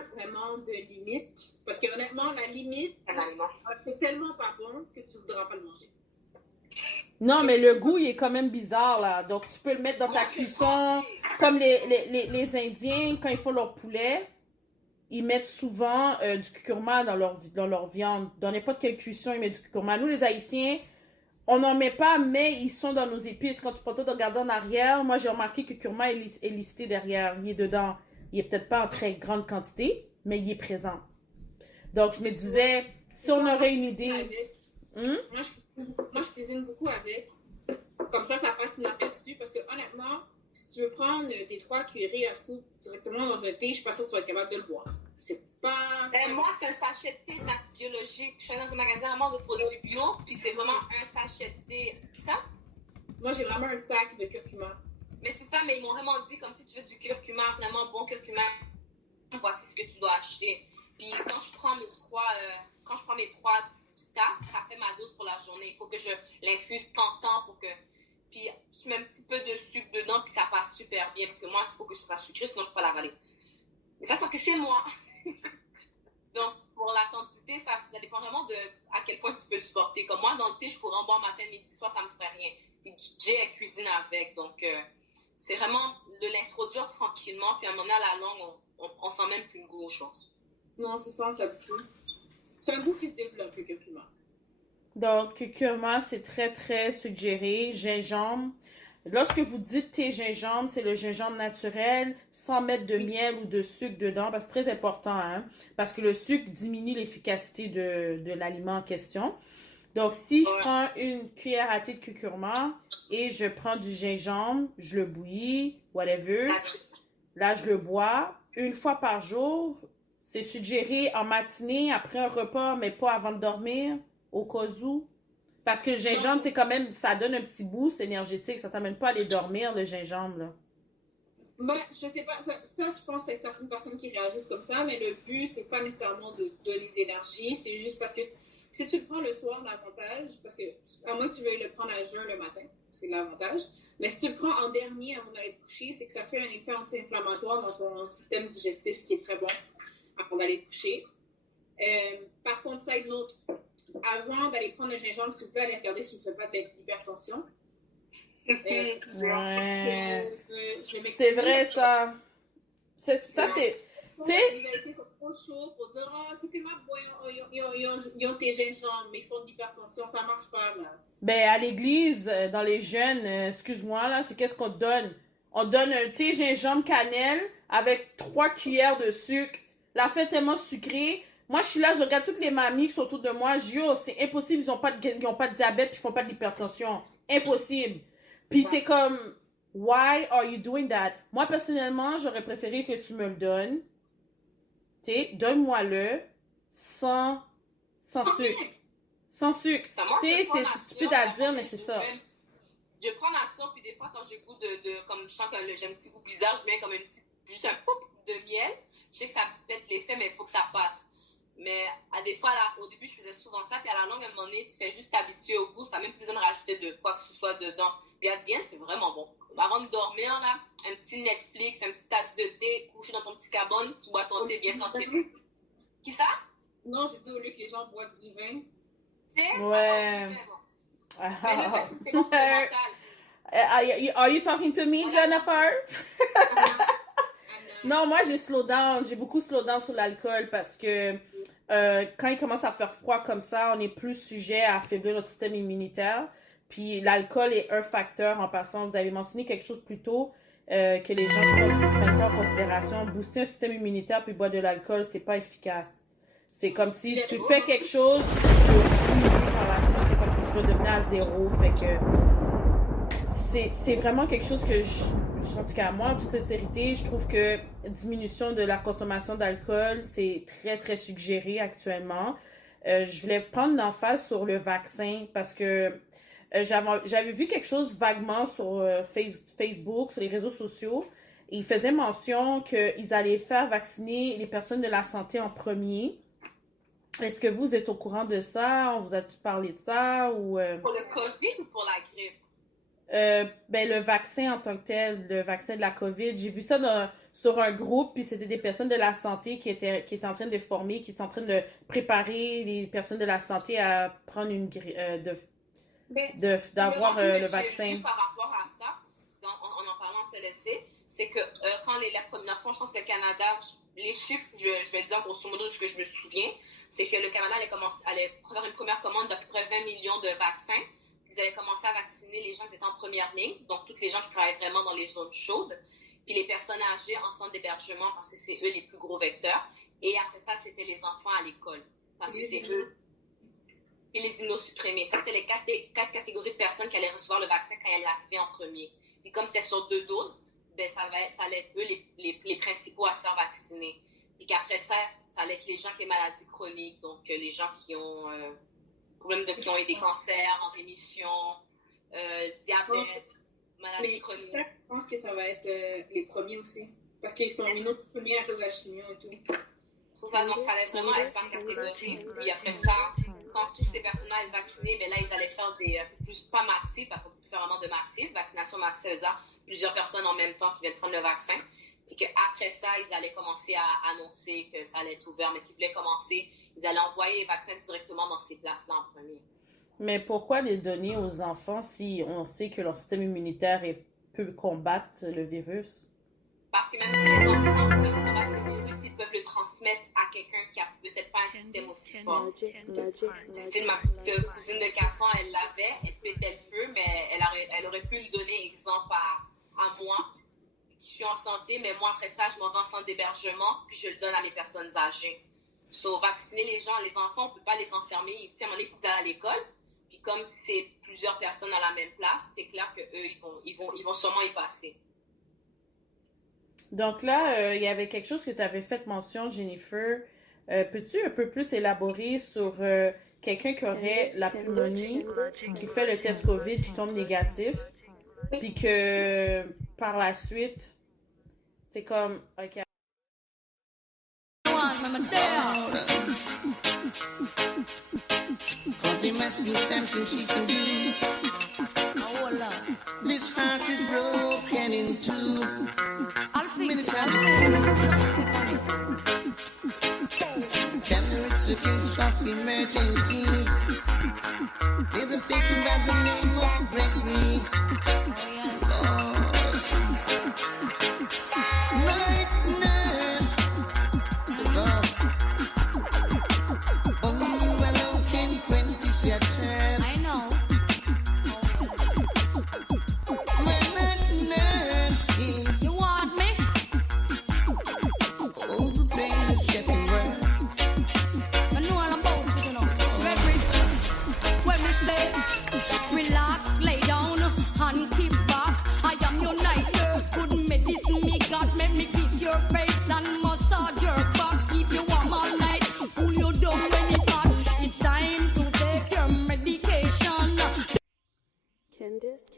pas vraiment de limite. Parce que honnêtement, la limite, c'est tellement pas bon que tu ne voudras pas le manger. Non, mais le goût, il est quand même bizarre, là. Donc, tu peux le mettre dans ta cuisson. Comme les Indiens, quand ils font leur poulet, ils mettent souvent du curcuma dans leur viande. Dans n'importe quelle cuisson, ils mettent du curcuma. Nous, les Haïtiens, on n'en met pas, mais ils sont dans nos épices. Quand tu prends tout de regarder en arrière, moi, j'ai remarqué que le curcuma est listé derrière. Il est dedans. Il est peut-être pas en très grande quantité, mais il est présent. Donc, je me disais, si on aurait une idée... Moi, je cuisine beaucoup avec. Comme ça passe inaperçu. Parce que honnêtement, si tu veux prendre tes 3 cuillerées à soupe directement dans un thé, je suis pas sûre que tu vas être capable de le boire. C'est pas... moi, c'est un sachet de thé biologique. Je suis dans un magasin vraiment de produits bio, puis c'est vraiment un sachet de thé. Ça? Moi, j'ai vraiment un sac de curcuma. Mais c'est ça, mais ils m'ont vraiment dit, comme si tu veux du curcuma, vraiment bon curcuma, voici ce que tu dois acheter. Puis quand je prends mes 3 tasses, ça fait ma dose pour la journée. Il faut que je l'infuse tant de temps pour que... Puis tu mets un petit peu de sucre dedans, puis ça passe super bien. Parce que moi, il faut que je fasse ça sucré, sinon je peux pas l'avaler. Mais ça, c'est parce que c'est moi. Donc, pour la quantité, ça dépend vraiment de à quel point tu peux le supporter. Comme moi, dans le thé, je pourrais en boire matin, midi, soir, ça me ferait rien. Puis Jay, elle cuisine avec. Donc, c'est vraiment de l'introduire tranquillement. Puis à un moment donné, à la longue, on sent même plus le goût, je pense. Non, c'est ça, ça pue. C'est un goût qui se développe, le curcuma. Donc, curcuma, c'est très, très suggéré. Gingembre. Lorsque vous dites thé gingembre, c'est le gingembre naturel, sans mettre de miel ou de sucre dedans, parce que c'est très important, hein, parce que le sucre diminue l'efficacité de l'aliment en question. Donc, si je prends une cuillère à thé de curcuma et je prends du gingembre, je le bouillis, whatever, là, je le bois une fois par jour. C'est suggéré en matinée, après un repas, mais pas avant de dormir, au cas où. Parce que le gingembre, c'est quand même, ça donne un petit boost énergétique. Ça t'amène pas à aller dormir, le gingembre, là. Ben, je sais pas, ça je pense que c'est certaines personnes qui réagissent comme ça, mais le but, c'est pas nécessairement de donner de l'énergie, c'est juste parce que si tu le prends le soir, l'avantage, parce que, à moins que tu veuilles le prendre à jeun le matin, c'est l'avantage, mais si tu le prends en dernier avant d'aller te coucher, c'est que ça fait un effet anti-inflammatoire dans ton système digestif, ce qui est très bon avant d'aller te coucher. Par contre, side note, avant d'aller prendre le gingembre, s'il vous plaît, allez regarder si vous ne faites pas de l'hypertension. Ouais. C'est vrai, ça. Ça, c'est... Tu sais... Les Haïtiens sont trop chauds pour dire « Ah, quittez ma boîte, ils ont tes gingembre, mais ils font de l'hypertension, ça marche pas, là. » Ben, à l'église, dans les jeunes, excuse-moi, là, c'est qu'est-ce qu'on donne? On donne un thé gingembre cannelle avec 3 cuillères de sucre. La fête est tellement sucrée. Moi, je suis là, je regarde toutes les mamies qui sont autour de moi. Je dis, oh, c'est impossible, ils ont pas de diabète, puis ils font pas de l'hypertension. Impossible. Puis c'est comme, why are you doing that? Moi, personnellement, j'aurais préféré que tu me le donnes. Tu sais, donne-moi-le sans sucre. Sans sucre. Tu sais, c'est stupide à dire, mais c'est ça. Je prends nature, puis des fois, quand j'ai goût comme je sens que j'ai un petit goût bizarre, je mets comme juste un poup de miel. Je sais que ça pète l'effet, mais il faut que ça passe. Mais à des fois, là, au début, je faisais souvent ça, puis à la longue, à un moment donné, tu fais juste t'habituer au goût, ça n'a même plus besoin de rajouter de quoi que ce soit dedans. Puis à bien, c'est vraiment bon. Avant de dormir, là, un petit Netflix, un petit tasse de thé, couché dans ton petit cabane, tu bois ton thé bien tranquille. Qui ça? Non, j'ai dit au lieu que les gens boivent du vin. C'est? Ouais. Mais là, c'est mental. Are you talking to me, Jennifer? Non, moi, j'ai beaucoup slow down sur l'alcool parce que quand il commence à faire froid comme ça, on est plus sujet à affaiblir notre système immunitaire. Puis l'alcool est un facteur en passant. Vous avez mentionné quelque chose plus tôt que les gens, je pense, ne prennent pas en considération. Booster un système immunitaire puis boire de l'alcool, c'est pas efficace. C'est comme si tu fais quelque chose, tu peux diminuer par la suite. C'est comme si tu redevenais à zéro. Fait que c'est vraiment quelque chose que en tout cas, moi, en toute sincérité, je trouve que diminution de la consommation d'alcool, c'est très, très suggéré actuellement. Je voulais prendre l'emphase sur le vaccin parce que j'avais vu quelque chose vaguement sur Facebook, sur les réseaux sociaux. Et ils faisaient mention qu'ils allaient faire vacciner les personnes de la santé en premier. Est-ce que vous êtes au courant de ça? On vous a-tu parlé de ça? Ou, Pour le COVID ou pour la grippe? Ben, le vaccin en tant que tel, le vaccin de la COVID. J'ai vu ça sur un groupe, puis c'était des personnes de la santé qui étaient en train de former, qui sont en train de préparer les personnes de la santé à prendre d'avoir le vaccin. Juste par rapport à ça, en parlant en CLSC, c'est que quand la première fois, je pense que le Canada, les chiffres, je vais dire grosso modo de ce que je me souviens, c'est que le Canada allait faire une première commande d'à peu près 20 millions de vaccins. Ils allaient commencer à vacciner les gens qui étaient en première ligne, donc toutes les gens qui travaillent vraiment dans les zones chaudes, puis les personnes âgées en centre d'hébergement parce que c'est eux les plus gros vecteurs. Et après ça, c'était les enfants à l'école parce que c'est eux. Puis les immunosupprimés. Ça, c'était les quatre catégories de personnes qui allaient recevoir le vaccin quand elle arrivait en premier. Puis comme c'était sur 2 doses, ben ça allait être eux les principaux à se faire vacciner. Puis qu'après ça allait être les gens avec les maladies chroniques, donc les gens qui ont qui ont eu des cancers en rémission, diabète, maladies chroniques. Je pense que ça va être les premiers aussi. Parce qu'ils sont immunosupprimés à cause de la chimio et tout. C'est ça, donc ça allait vraiment être par catégorie. Puis après ça, quand toutes ces personnes-là allaient être vaccinées, ben là, ils allaient faire pas massifs, parce qu'on peut plus faire vraiment de massifs. Vaccination massive, c'est-à-dire plusieurs personnes en même temps qui viennent prendre le vaccin. Puis qu'après ça, ils allaient commencer à annoncer que ça allait être ouvert, mais qu'ils voulaient commencer, ils allaient envoyer les vaccins directement dans ces places-là en premier. Mais pourquoi les donner aux enfants si on sait que leur système immunitaire peut combattre le virus? Parce que même si les enfants peuvent combattre le virus, ils peuvent le transmettre à quelqu'un qui a peut-être pas un système aussi fort. C'était ma petite cousine de 4 ans, elle l'avait, elle pétait le feu, mais elle aurait pu le donner exemple à moi, qui suis en santé, mais moi après ça, je m'en vais en centre d'hébergement, puis je le donne à mes personnes âgées. Vacciner les gens, les enfants, on ne peut pas les enfermer. Il faut qu'ils aillent à l'école. Puis comme c'est plusieurs personnes à la même place, c'est clair qu'eux, ils vont sûrement y passer. Donc là, il y avait quelque chose que tu avais fait mention, Jennifer. Peux-tu un peu plus élaborer sur quelqu'un qui aurait la pneumonie, qui fait le test COVID, qui tombe négatif, puis que par la suite, c'est comme, OK. There must be something she can do. This heart is broken in two. I'll fix it. Tell her it's a case of emergency. There's a patient by the name of Gregory. Oh, yes. Night nurse. Only you alone can quench this your thirst. I know. My night nurse, You want me? oh, the pain is getting worse. I know all about it, you know. Reverend, when we say, relax, lay down, and keep back. I am your night nurse, good medicine me got. Make me kiss your face and massage your back. Keep you warm all night, cool you down when it's hot. It's time to take your medication. Candice.